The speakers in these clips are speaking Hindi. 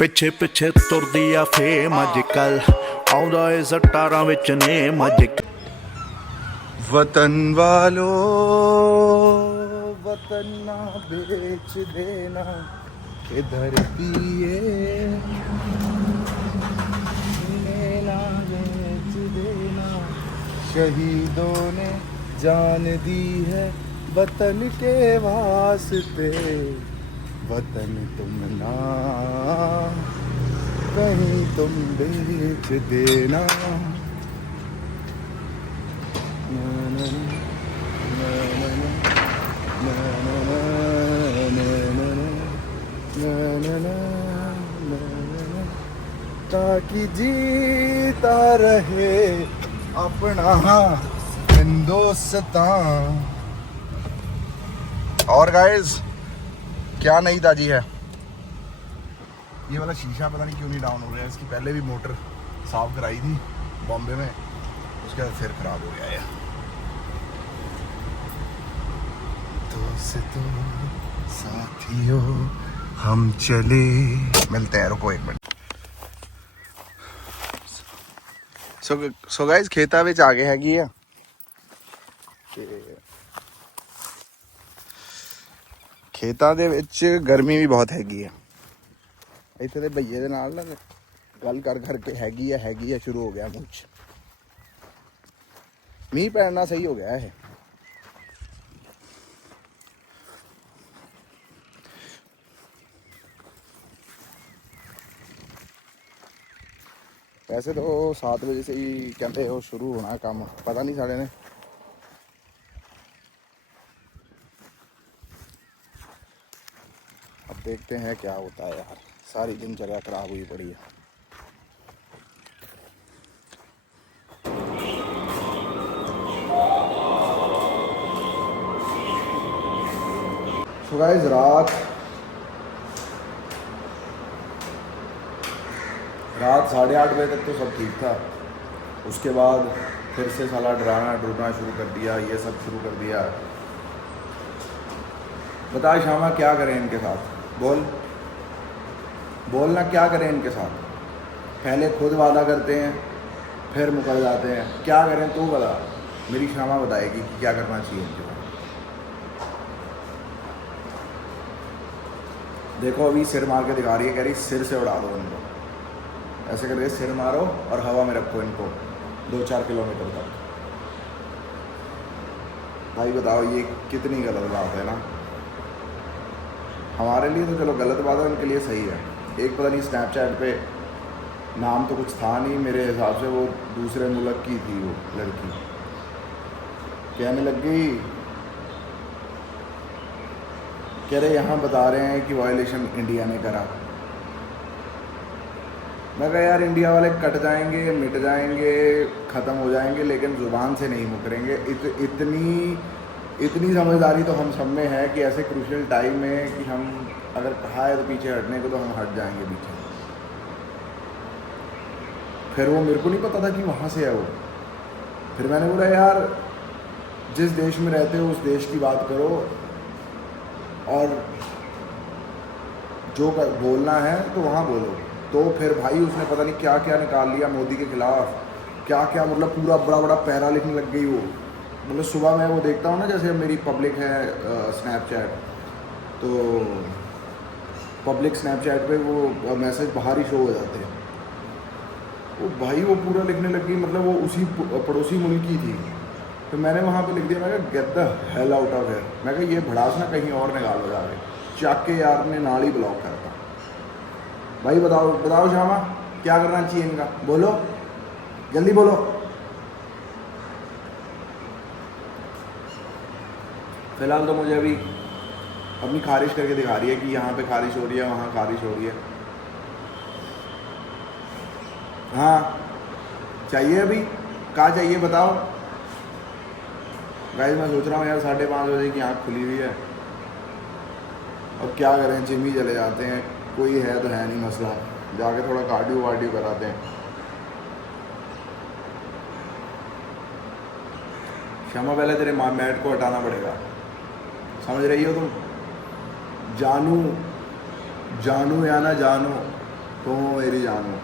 ਪਿੱਛੇ ਪਿੱਛੇ ਤੁਰਦੀ ਆ ਫੇਮ ਅੱਜ ਕੱਲ ਆਉਂਦਾ ਏ ਸਟਾਰਾਂ ਵਿੱਚ ਨੇਮ ਅੱਜ वतन वालों वतन ना बेच देना कि धरती ये ना बेच देना शहीदों ने जान दी है वतन के वास्ते वतन तुम ना कहीं तुम बेच देना ताकि जीता रहे अपना हिंदुस्तान। और गाइस क्या नई ताजी है, ये वाला शीशा पता नहीं क्यों नहीं डाउन हो रहा है। इसकी पहले भी मोटर साफ कराई थी बॉम्बे में, उसके बाद फिर खराब हो गया है। दोस्तों साथियों हम चले, मिलते हैं, रुको एक मिनट। सो गाइस खेता विच आ गए हैगी आ ते खेतां दे विच गर्मी भी बहुत हैगी है। इत्थे दे भईए दे नाल ना गल कर करके हैगी है शुरू हो गया मुझ मींह पैना सही हो गया है। वैसे तो 7 बजे से ही कहते हो शुरू होना है काम, पता नहीं साढ़े ने अब देखते हैं क्या होता है यार। सारी दिनचर्या खराब हुई पड़ी है। So guys, रात 8:30 बजे तक तो सब ठीक था। उसके बाद फिर से साला डराना शुरू कर दिया, ये सब शुरू कर दिया। बता शामा क्या करें इनके साथ, बोलना क्या करें इनके साथ। पहले खुद वादा करते हैं फिर मुकर जाते हैं। क्या करें तू बता, मेरी शामा बताएगी कि क्या करना चाहिए इनके साथ। देखो अभी सिर मार के दिखा रही है, कह रही सिर से उड़ा दो इनको। ऐसे करके सिर मारो और हवा में रखो इनको 2-4 किलोमीटर तक। भाई बताओ ये कितनी गलत बात है ना। हमारे लिए तो चलो गलत बात है, उनके लिए सही है। एक पता नहीं स्नैपचैट पे नाम तो कुछ था नहीं मेरे हिसाब से, वो दूसरे मुल्क की थी वो लड़की, कहने लग गई कह रहे यहाँ बता रहे हैं कि वायलेशन इंडिया ने करा। मैं कहा यार इंडिया वाले कट जाएंगे, मिट जाएंगे, ख़त्म हो जाएंगे, लेकिन ज़ुबान से नहीं मुकरेंगे। इतनी समझदारी तो हम सब में है कि ऐसे क्रूशियल टाइम में कि हम अगर कहा है तो पीछे हटने को तो हम हट जाएंगे पीछे। फिर वो मेरे को नहीं पता था कि वहाँ से है वो। फिर मैंने बोला यार जिस देश में रहते हो उस देश की बात करो, और जो बोलना है तो वहाँ बोलो। तो फिर भाई उसने पता नहीं क्या क्या निकाल लिया मोदी के खिलाफ, क्या क्या मतलब पूरा बड़ा बड़ा पैरा लिखने लग गई वो। मतलब सुबह मैं वो देखता हूँ ना, जैसे मेरी पब्लिक है स्नैपचैट, तो पब्लिक स्नैपचैट पे वो मैसेज बाहर ही शो हो जाते हैं। वो भाई वो पूरा लिखने लग गई, मतलब वो उसी पड़ोसी मुल्क की थी। तो मैंने वहाँ पे लिख दिया, मैं कहा get the hell out of here. मैं कहा ये भड़ास ना कहीं और निकालो जाके। चाक के यार ने नाल ही ब्लॉक करता। भाई बताओ शामा क्या करना चाहिए इनका, बोलो जल्दी बोलो। फिलहाल तो मुझे अभी अपनी खारिश करके दिखा रही है कि यहाँ पे खारिश हो रही है, वहाँ खारिश हो रही है। हाँ चाहिए, अभी कहाँ चाहिए बताओ। गाइस मैं सोच रहा हूँ यार 5:30 बजे की आँख खुली हुई है। अब क्या करें, जिम ही चले जाते हैं, कोई है तो है नहीं मसला, जाके थोड़ा कार्डियो वार्डियो कराते हैं। क्षमा पहले तेरे मैट को हटाना पड़ेगा, समझ रही हो तुम। जानू जानू या ना जानू, तो मेरी जान हो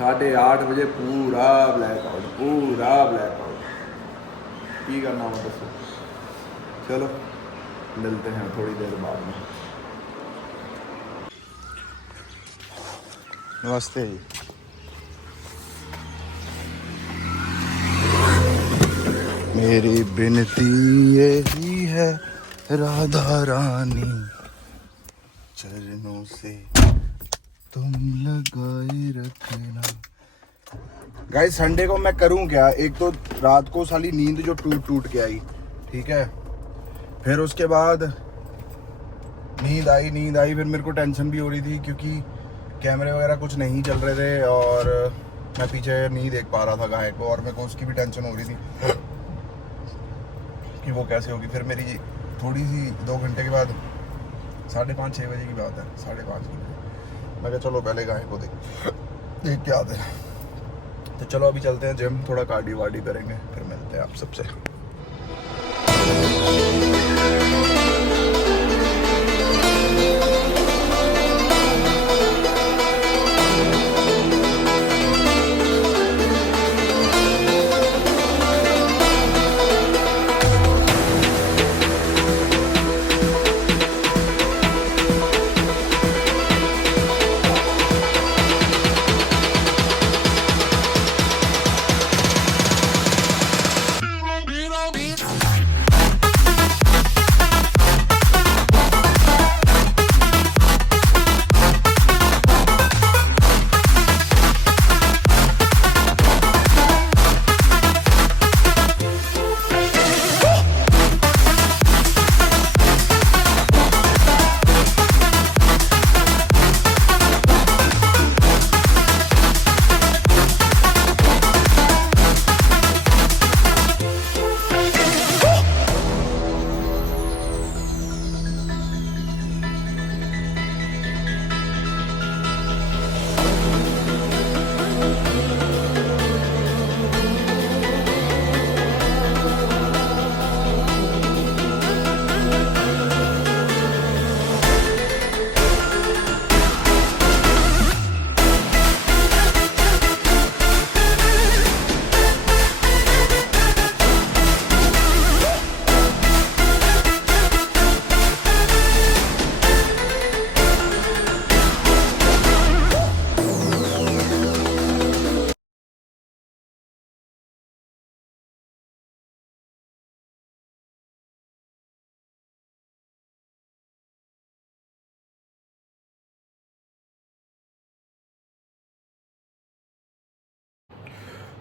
8:30 बजे पूरा ब्लैकआउट की करना हो दसो। चलो मिलते हैं थोड़ी देर बाद में। नमस्ते। मेरी विनती यही है राधा रानी, चरणों से तुम लगाए रखना। गाइस संडे को मैं करूं क्या? एक तो रात को साली नींद जो टूट के आई, ठीक है। फिर उसके बाद नींद आई फिर मेरे को टेंशन भी हो रही थी क्योंकि कैमरे वगैरह कुछ नहीं चल रहे थे और मैं पीछे नहीं देख पा रहा था गाय को, और मेरे को उसकी भी टेंशन हो रही थी कि वो कैसे होगी। फिर मेरी थोड़ी सी 2 घंटे के बाद 5:30-6 बजे की बात है, 5:30 की, मैं कहा चलो पहले गाय को देख के आते हैं। तो चलो अभी चलते हैं जिम, थोड़ा कार्डियो वार्डियो करेंगे, फिर मिलते हैं आप सबसे।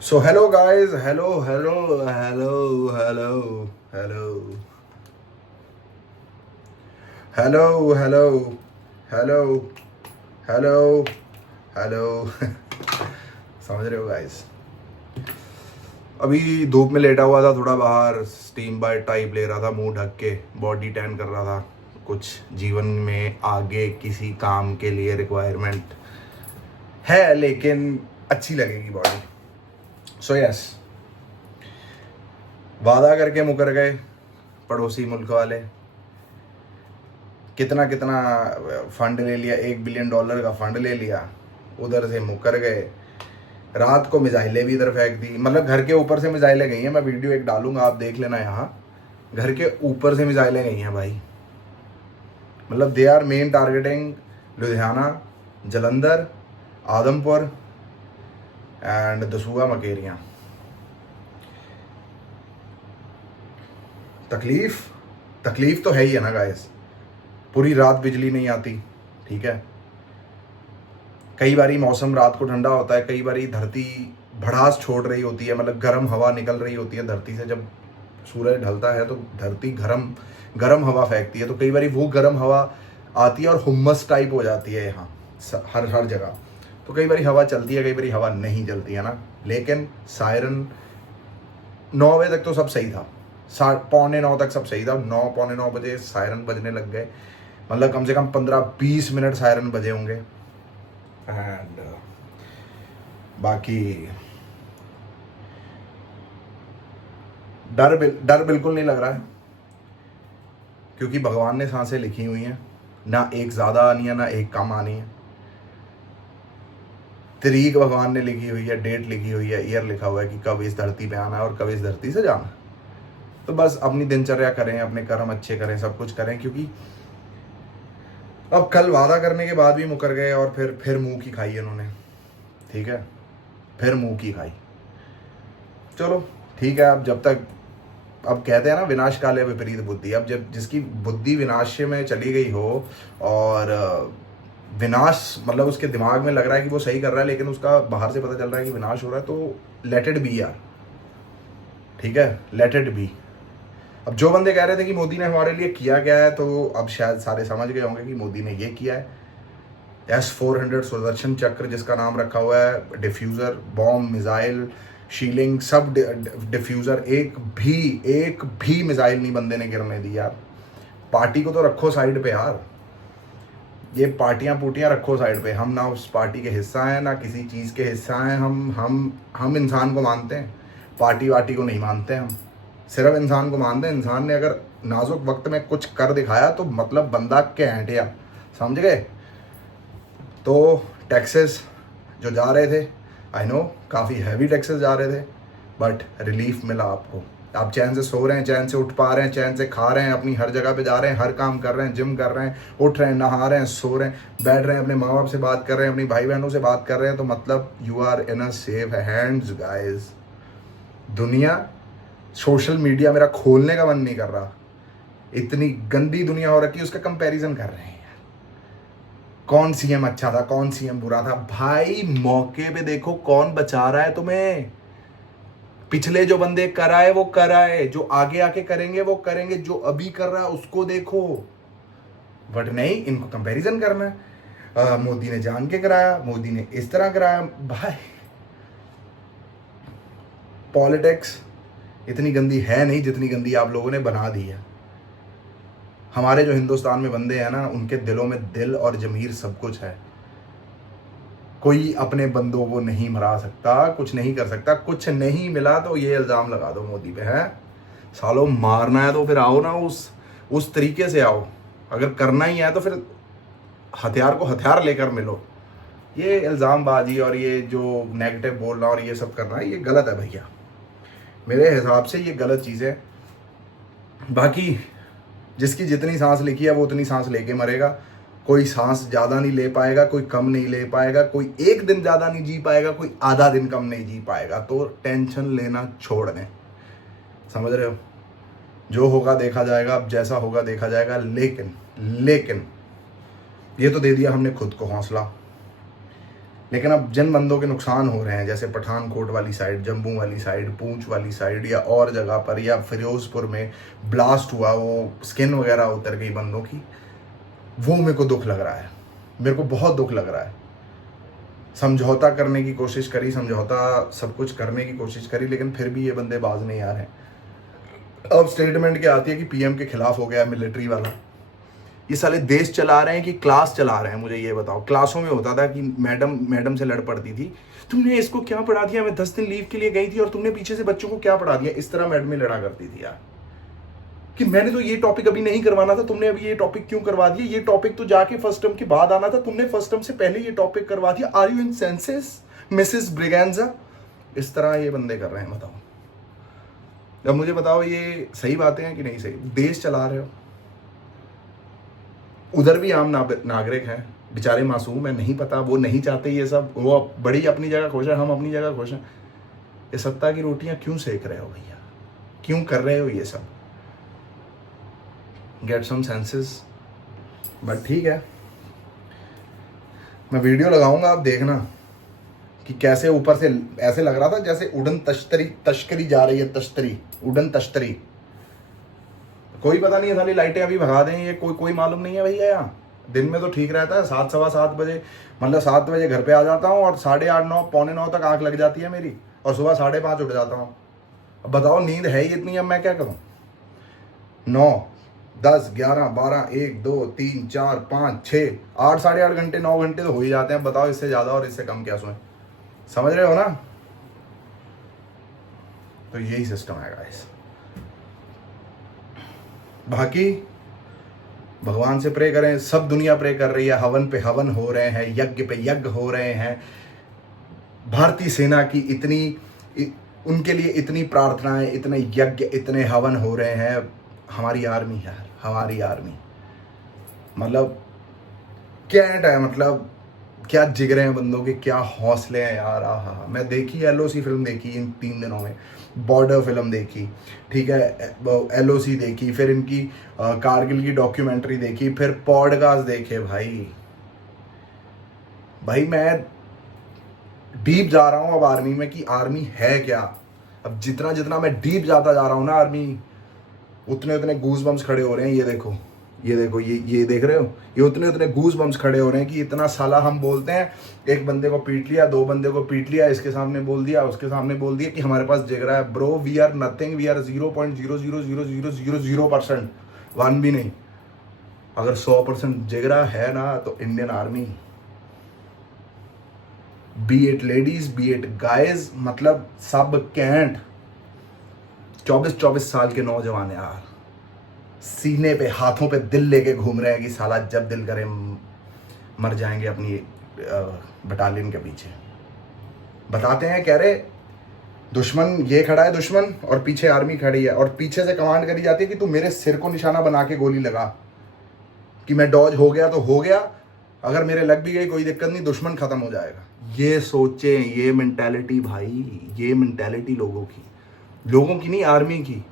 So hello guys, hello समझ रहे हो गाइस। अभी धूप में लेटा हुआ था थोड़ा बाहर, स्टीम बार टाइप ले रहा था, मुंह ढक के बॉडी टैन कर रहा था। कुछ जीवन में आगे किसी काम के लिए रिक्वायरमेंट है लेकिन अच्छी लगेगी बॉडी। सो यस, वादा करके मुकर गए पड़ोसी मुल्क वाले, कितना फंड ले लिया, $1 बिलियन का फंड ले लिया, उधर से मुकर गए। रात को मिसाइलें भी इधर फेंक दी, मतलब घर के ऊपर से मिसाइलें गई हैं। मैं वीडियो एक डालूंगा, आप देख लेना। यहाँ घर के ऊपर से मिसाइलें गई हैं भाई, मतलब they are main targeting Ludhiana, Jalandhar, Adampur and Dasuya Mukerian. तकलीफ तो है ही है ना गाइस। पूरी रात बिजली नहीं आती, ठीक है। कई बारी मौसम रात को ठंडा होता है, कई बारी धरती भड़ास छोड़ रही होती है, मतलब गर्म हवा निकल रही होती है धरती से। जब सूरज ढलता है तो धरती गर्म हवा फेंकती है, तो कई बारी वो गर्म हवा आती है और हुम्मस टाइप हो जाती है यहाँ हर जगह। तो कई बारी हवा चलती है, कई बारी हवा नहीं चलती है ना। लेकिन सायरन 9 बजे तक तो सब सही था, 8:45 तक सब सही था। 9 पौने 9 बजे सायरन बजने लग गए, मतलब कम से कम 15-20 मिनट सायरन बजे होंगे। एंड बाकी डर बिल्कुल नहीं लग रहा है, क्योंकि भगवान ने सांसें लिखी हुई हैं, ना एक ज़्यादा आनी है ना एक कम आनी है। तारीख भगवान ने लिखी हुई है, डेट लिखी हुई है, ईयर लिखा हुआ है कि कब इस धरती पे आना है और कब इस धरती से जाना है। तो बस अपनी दिनचर्या करें, अपने कर्म अच्छे करें, सब कुछ करें, क्योंकि अब कल वादा करने के बाद भी मुकर गए और फिर मुंह की खाई इन्होंने, ठीक है, फिर मुंह की खाई। चलो ठीक है, अब जब तक, अब कहते हैं ना विनाश काले विपरीत बुद्धि, अब जब जिसकी बुद्धि विनाश में चली गई हो और विनाश मतलब उसके दिमाग में लग रहा है कि वो सही कर रहा है लेकिन उसका बाहर से पता चल रहा है कि विनाश हो रहा है, तो लेट इट बी यार, ठीक है, लेट इट बी। अब जो बंदे कह रहे थे कि मोदी ने हमारे लिए किया क्या है, तो अब शायद सारे समझ गए होंगे कि मोदी ने ये किया है। S-400 सुदर्शन चक्र जिसका नाम रखा हुआ है, डिफ्यूज़र, बॉम्ब, मिसाइल, शीलिंग, सब डिफ्यूज़र, एक भी मिसाइल नहीं बंदे ने गिरने दी यार। पार्टी को तो रखो साइड पे यार, ये पार्टियां पुटियां रखो साइड पे। हम ना उस पार्टी के हिस्सा हैं ना किसी चीज़ के हिस्सा हैं। हम इंसान को मानते हैं, पार्टी वार्टी को नहीं मानते। हम सिर्फ इंसान को मानते हैं। इंसान ने अगर नाजुक वक्त में कुछ कर दिखाया तो मतलब बंदा कैंटिया, समझ गए। तो टैक्सेस जो जा रहे थे, आई नो काफ़ी हैवी टैक्सेस जा रहे थे, बट रिलीफ मिला आपको। आप चैन से सो रहे हैं, चैन से उठ पा रहे हैं, चैन से खा रहे हैं, अपनी हर जगह पे जा रहे हैं, हर काम कर रहे हैं, जिम कर रहे हैं, उठ रहे हैं, नहा रहे हैं, सो रहे हैं, बैठ रहे हैं, अपने माँ बाप से बात कर रहे हैं, अपनी भाई बहनों से बात कर रहे हैं, तो मतलब you are in a safe hands guys. दुनिया, सोशल मीडिया मेरा खोलने का मन नहीं कर रहा, इतनी गंदी दुनिया हो रखी है, उसका कंपैरिजन कर रहे हैं। कौन सीएम अच्छा था, कौन सीएम बुरा था, भाई मौके पे देखो कौन बचा रहा है तुम्हें। पिछले जो बंदे कराए वो कराए, जो आगे आके करेंगे वो करेंगे, जो अभी कर रहा है उसको देखो। बट नहीं, इनको कंपैरिजन करना है। मोदी ने जान के कराया, मोदी ने इस तरह कराया। भाई पॉलिटिक्स इतनी गंदी है नहीं जितनी गंदी आप लोगों ने बना दी है। हमारे जो हिंदुस्तान में बंदे हैं ना, उनके दिलों में दिल और जमीर सब कुछ है। कोई अपने बंदों को नहीं मरा सकता, कुछ नहीं कर सकता। कुछ नहीं मिला तो ये इल्ज़ाम लगा दो मोदी पे, है सालों। मारना है तो फिर आओ ना, उस तरीके से आओ। अगर करना ही है तो फिर हथियार को हथियार लेकर मिलो। ये इल्ज़ामबाजी और ये जो नेगेटिव बोलना और ये सब करना, ये गलत है भैया। मेरे हिसाब से ये गलत चीज़ है। बाकी जिसकी जितनी सांस लिखी है वो उतनी सांस लेके मरेगा। कोई सांस ज़्यादा नहीं ले पाएगा, कोई कम नहीं ले पाएगा, कोई एक दिन ज़्यादा नहीं जी पाएगा, कोई आधा दिन कम नहीं जी पाएगा। तो टेंशन लेना छोड़ दें, समझ रहे हो। जो होगा देखा जाएगा, अब जैसा होगा देखा जाएगा। लेकिन ये तो दे दिया हमने खुद को हौसला। लेकिन अब जिन बंदों के नुकसान हो रहे हैं, जैसे पठानकोट वाली साइड, जम्मू वाली साइड, पूंछ वाली साइड या और जगह पर, या फिरोजपुर में ब्लास्ट हुआ, वो स्किन वगैरह उतर गई बंदों की, वो मेरे को दुख लग रहा है। मेरे को बहुत दुख लग रहा है। समझौता करने की कोशिश करी, समझौता सब कुछ करने की कोशिश करी, लेकिन फिर भी ये बंदे बाज नहीं आ रहे हैं। अब स्टेटमेंट क्या आती है कि पीएम के खिलाफ हो गया मिलिट्री वाला। ये साले देश चला रहे हैं कि क्लास चला रहे हैं, मुझे ये बताओ। क्लासों में होता था कि मैडम से लड़ पड़ती थी, तुमने इसको क्या पढ़ा दिया, मैं 10 दिन लीव के लिए गई थी और तुमने पीछे से बच्चों को क्या पढ़ा दिया। इस तरह मैडम लड़ा करती थी यार, कि मैंने तो ये टॉपिक अभी नहीं करवाना था, तुमने अभी ये टॉपिक क्यों करवा दिया। ये टॉपिक तो जाके फर्स्ट टर्म के बाद आना था, तुमने फर्स्ट टर्म से पहले ये टॉपिक करवा दिया। Are you in senses Mrs Braganza. इस तरह ये बंदे कर रहे हैं, बताओ। अब मुझे बताओ ये सही बातें हैं कि नहीं सही। देश चला रहे हो, उधर भी आम नागरिक हैं, बेचारे मासूम है, नहीं पता, वो नहीं चाहते ये सब। वो बड़ी अपनी जगह खुश है, हम अपनी जगह खुश हैं। ये सत्ता की रोटियां क्यों सेक रहे हो भैया, क्यों कर रहे हो ये सब। Get some senses. बट ठीक है, मैं वीडियो लगाऊंगा, आप देखना कि कैसे ऊपर से ऐसे लग रहा था जैसे उड़न तश्करी जा रही है। उड़न तश्तरी। कोई पता नहीं है, सारी लाइटें अभी भगा दें, ये कोई मालूम नहीं है भैया। यहाँ दिन में तो ठीक रहता है, 7 सवा 7 बजे, मतलब 7 बजे घर पे आ जाता हूँ और 8:30 9 पौने 9 तक आँख लग जाती है मेरी, और सुबह 5:30 उठ जाता हूँ। अब बताओ, नींद है ही इतनी, अब मैं क्या करूँ। 9 10 11 12 1 2 3 4 5 6 8 8.5 घंटे 9 घंटे तो हो ही जाते हैं। बताओ इससे ज़्यादा और इससे कम क्या सोएं। समझ रहे हो ना। तो यही सिस्टम है गाइस। बाकी भगवान से प्रे करें, सब दुनिया प्रे कर रही है, हवन पे हवन हो रहे हैं, यज्ञ पे यज्ञ हो रहे हैं, भारतीय सेना की उनके लिए इतनी प्रार्थनाएं, इतने यज्ञ, इतने हवन हो रहे हैं। हमारी आर्मी यार, हमारी आर्मी मतलब कैंट है, मतलब क्या जिगरे हैं बंदों के, क्या हौसले हैं यार। आहा, मैं देखी LOC फिल्म देखी इन 3 दिनों में, बॉर्डर फिल्म देखी, ठीक है, LOC देखी, फिर इनकी कारगिल की डॉक्यूमेंट्री देखी, फिर पॉडकास्ट देखे। भाई मैं डीप जा रहा हूँ अब आर्मी में कि आर्मी है क्या। अब जितना जितना मैं डीप जाता जा रहा हूँ ना आर्मी, उतने उतने गूज बम्स खड़े हो रहे हैं। ये देखो ये देख रहे हो, ये उतने उतने गूज बम्स खड़े हो रहे हैं कि इतना साला हम बोलते हैं, एक बंदे को पीट लिया, 2 बंदे को पीट लिया, इसके सामने बोल दिया, उसके सामने बोल दिया कि हमारे पास जिगरा है। Bro, we are nothing, we are 0.00000%, 1 भी नहीं। अगर 100% जिगरा है ना तो Indian army, B it ladies, B it guys, मतलब सब कैंट 24-24 साल के नौजवान यार, सीने पे हाथों पे दिल लेके घूम रहे हैं कि साला जब दिल करे मर जाएंगे अपनी बटालियन के पीछे। बताते हैं, कह रहे दुश्मन ये खड़ा है दुश्मन, और पीछे आर्मी खड़ी है, और पीछे से कमांड करी जाती है कि तू मेरे सिर को निशाना बना के गोली लगा, कि मैं डॉज हो गया तो हो गया, अगर मेरे लग भी गई कोई दिक्कत नहीं, दुश्मन खत्म हो जाएगा। ये सोचें, ये मेंटालिटी भाई, ये मेंटालिटी लोगों की नहीं, आर्मी की।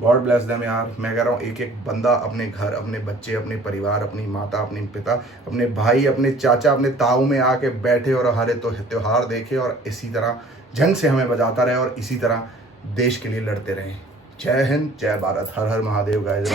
गॉड ब्लेस देम यार। मैं कह रहा हूँ एक एक बंदा अपने घर, अपने बच्चे, अपने परिवार, अपनी माता, अपने पिता, अपने भाई, अपने चाचा, अपने ताऊ में आके बैठे और हरे तो त्योहार देखे, और इसी तरह जंग से हमें बजाता रहे, और इसी तरह देश के लिए लड़ते रहे। जय हिंद, जय भारत, हर हर महादेव, गाइस।